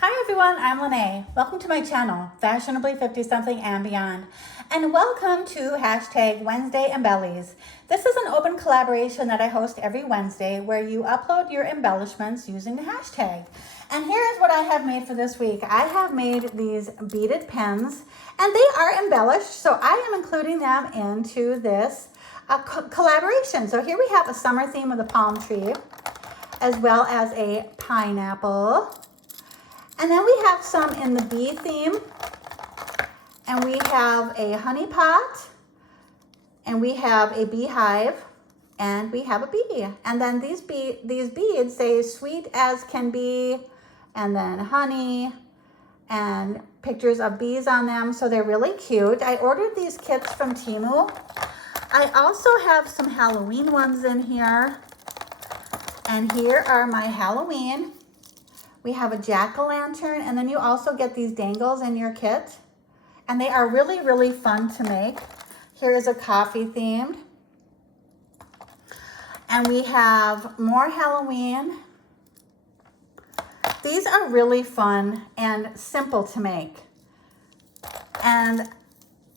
Hi everyone, I'm Lene. Welcome to my channel, Fashionably 50-something and beyond. And welcome to hashtag Wednesday Embellies. This is an open collaboration that I host every Wednesday where you upload your embellishments using the hashtag. And here's what I have made for this week. I have made these beaded pens and they are embellished, so I am including them into this collaboration. So here we have a summer theme with a palm tree, as well as a pineapple. And then we have some in the bee theme. And we have a honey pot. And we have a beehive. And we have a bee. And then these beads say sweet as can be. And then honey. And pictures of bees on them. So they're really cute. I ordered these kits from Temu. I also have some Halloween ones in here. And here are my Halloween. We have a jack-o'-lantern, and then you also get these dangles in your kit. And they are really, really fun to make. Here is a coffee themed. And we have more Halloween. These are really fun and simple to make. And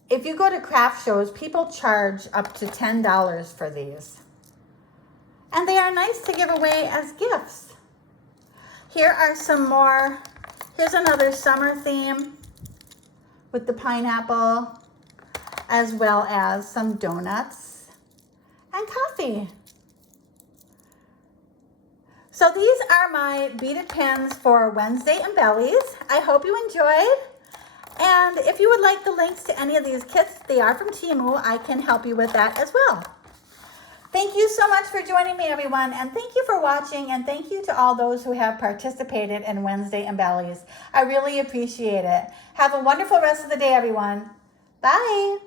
if you go to craft shows, people charge up to $10 for these. And they are nice to give away as gifts. Here are some more. Here's another summer theme with the pineapple, as well as some donuts and coffee. So these are my beaded pens for Wednesday Embellies. I hope you enjoyed. And if you would like the links to any of these kits, they are from Temu. I can help you with that as well. Thank you so much for joining me, everyone, and thank you for watching, and thank you to all those who have participated in Wednesday Embellies. I really appreciate it. Have a wonderful rest of the day, everyone. Bye.